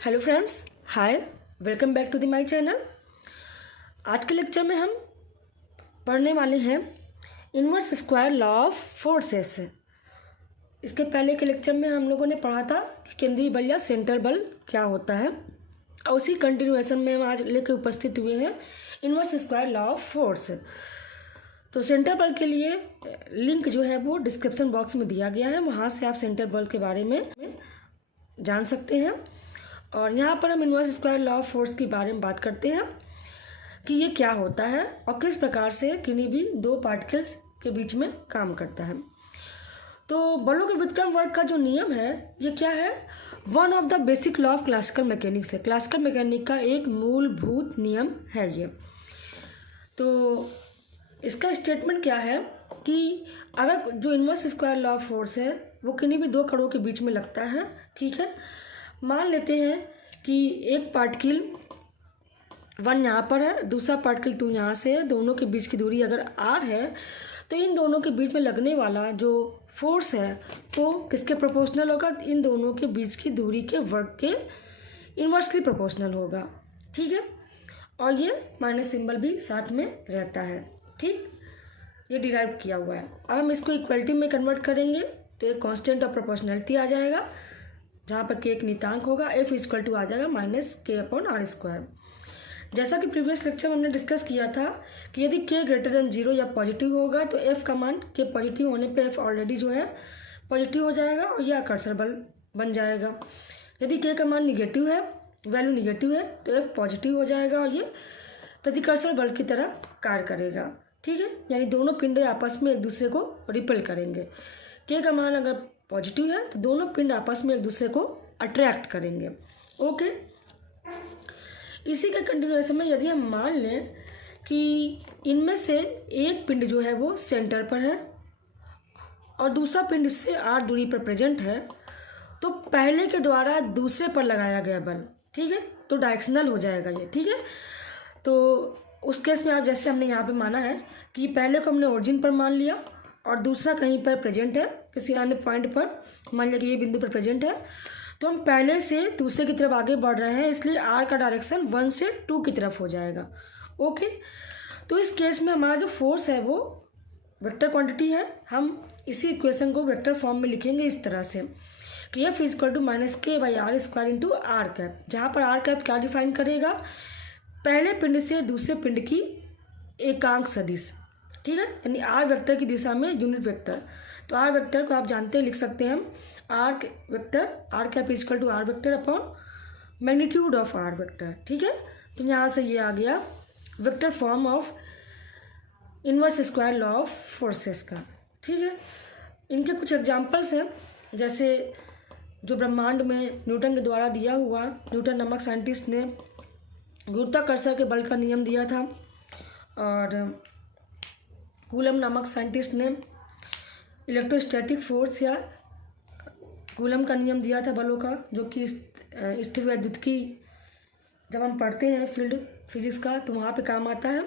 Hello friends, hi, welcome back to the my channel. आज के lecture में हम पढ़ने वाले हैं inverse square law of forces. इसके पहले के लेक्चर में हम लोगों ने पढ़ा था कि केंद्रीय बल या सेंटर बल क्या होता है, और उसी कंटिन्यूएशन में हम आज लेकर उपस्थित हुए हैं inverse square law of force. तो सेंटर बल के लिए लिंक जो है वो डिस्क्रिप्शन बॉक्स में दिया गया है, वहाँ से आप सेंटर बल के बारे में जान सकते हैं। और यहाँ पर हम inverse square law of force के बारे में बात करते हैं कि ये क्या होता है और किस प्रकार से किन्हीं भी दो पार्टिकल्स के बीच में काम करता है। तो बलों के व्युत्क्रम वर्ग का जो नियम है ये क्या है, one of the basic law of classical mechanics है। क्लासिकल मैकेनिक का एक मूलभूत नियम है ये। तो इसका स्टेटमेंट क्या है कि अगर जो inverse square law of force है वो किन्हीं भी दो कणों के बीच में लगता है, ठीक है। मान लेते हैं कि एक पार्टिकल 1 यहाँ पर है, दूसरा पार्टिकल 2 यहाँ से है, दोनों के बीच की दूरी अगर r है तो इन दोनों के बीच में लगने वाला जो फोर्स है वो किसके प्रोपोर्शनल होगा, इन दोनों के बीच की दूरी के वर्ग के इन्वर्सली प्रोपोर्शनल होगा, ठीक है। और ये माइनस सिंबल भी साथ में रहता है, ठीक। ये डिराइव किया हुआ है। अब हम इसको इक्वलिटी में कन्वर्ट करेंगे तो एक कांस्टेंट ऑफ प्रोपोर्शनलिटी आ जाएगा, जहाँ पर के एक नियतांक होगा, F इक्वल टू आ जाएगा -k/r²। जैसा कि प्रीवियस लेक्चर में हमने डिस्कस किया था कि यदि k ग्रेटर देन 0 या पॉजिटिव होगा तो F का मान k पॉजिटिव होने पे F ऑलरेडी जो है पॉजिटिव हो जाएगा और यह आकर्षण बल बन जाएगा। यदि k का मान निगेटिव है, वैल्यू निगेटिव है, तो F पॉजिटिव हो जाएगा और ये प्रतिकर्षण बल की तरह कार्य करेगा, ठीक है। यानी दोनों पिंड आपस में एक दूसरे को रिपेल करेंगे। k का मान अगर पॉजिटिव है तो दोनों पिंड आपस में एक दूसरे को अट्रैक्ट करेंगे, ओके। इसी के कंटिन्यूएशन में यदि हम मान लें कि इनमें से एक पिंड जो है वो सेंटर पर है और दूसरा पिंड इससे r दूरी पर प्रेजेंट है, तो पहले के द्वारा दूसरे पर लगाया गया बल, ठीक है, तो डायरेक्शनल हो जाएगा ये, ठीक है। तो उस केस में आप जैसे हमने यहाँ पे माना है कि पहले को हमने ओरिजिन पर मान लिया और दूसरा कहीं पर प्रेजेंट है, किसी अन्य पॉइंट पर, मान लिया कि ये बिंदु पर प्रेजेंट है, तो हम पहले से दूसरे की तरफ आगे बढ़ रहे हैं, इसलिए r का डायरेक्शन 1 से 2 की तरफ हो जाएगा, ओके। तो इस केस में हमारा जो फोर्स है वो वेक्टर क्वांटिटी है। हम इसी इक्वेशन को वेक्टर फॉर्म में लिखेंगे इस तरह से कि F equal to -k/r² into r cap, जहाँ पर r कैप क्या डिफाइन करेगा, पहले पिंड से दूसरे पिंड की एकांक सदिश, ठीक है, यानी r वेक्टर की दिशा में यूनिट वेक्टर। तो r वेक्टर को आप जानते हैं, लिख सकते हैं हम r vector r cap equal to r vector upon magnitude of r vector, ठीक है। तो यहाँ से ये आ गया vector form of inverse square law of forces का, ठीक है। इनके कुछ एग्जांपल्स हैं, जैसे जो ब्रह्मांड में न्यूटन के द्वारा दिया हुआ, न्यूटन नामक साइंटिस्ट ने गुरुत्वाकर्षण के बल का नियम दिया था, और कूलम नामक साइंटिस्ट ने इलेक्ट्रोस्टैटिक फोर्स या कूलम का नियम दिया था बलों का, जो कि स्थिर वैद्युतिकी जब हम पढ़ते हैं फील्ड फिजिक्स का तो वहाँ पे काम आता है।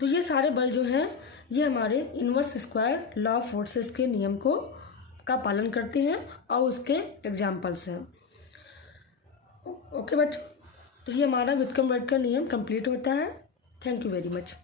तो ये सारे बल जो हैं ये हमारे inverse square law of forces के नियम को का पालन करते हैं और उसके एग्जाम्पल्स हैं, ओके बच्चों। तो ये हमारा व्युत्क्रम वर्ग का नियम कंप्लीट होता है। Thank you very much.